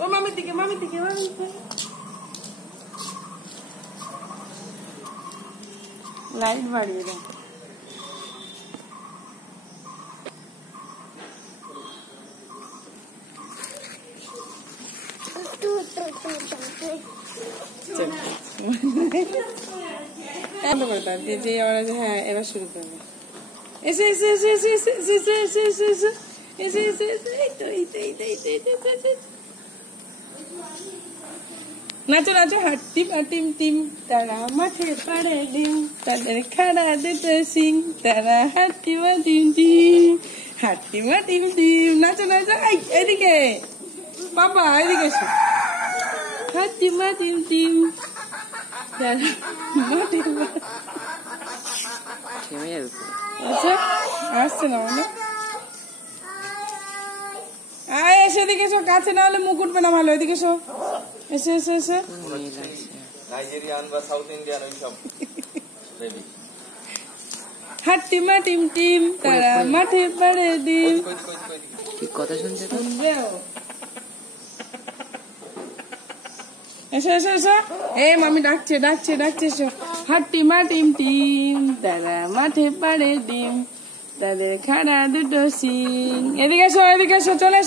ও মামির দিকে মামির দিকে মামির দিকে লাইট বাড়িয়ে দাও। হ্যাঁ এবার শুরু করবে। এসে এসে এসে এসে এসে এসে এসে এসে এসে এসে এসে এসে নাচো নাচো হাট্টি পাটিম টিম তারা মাঠে পাড়ে ডিম তাদের খাড়া দুটো সিং তারা হাট্টি মাটিম টিম হাট্টি মাটিম টিম নাচো নাচো এদিকে বাবা এদিকে এসো হাট্টি মাটিম টিম তারা মাঠে আচ্ছা আসছে না মানে আয় এসে এদিকে এসো কাছে না হলে মুখ উঠবে না ভালো এদিকে এসো এসে এসে এসে নাইজেরিয়ান বা সাউথ ইন্ডিয়ান ওই সব হাট্টি মাটিম টিম তারা মাঠে পাড়ে ডিম ঠিক কথা শুনছে তো এসো এসো এসো এ মামি ডাকছে ডাকছে ডাকছে এসো হাট্টি মাটিম টিম তারা মাঠে পাড়ে ডিম তাদের খাড়া দুটো সিং এদিকে এসো চলে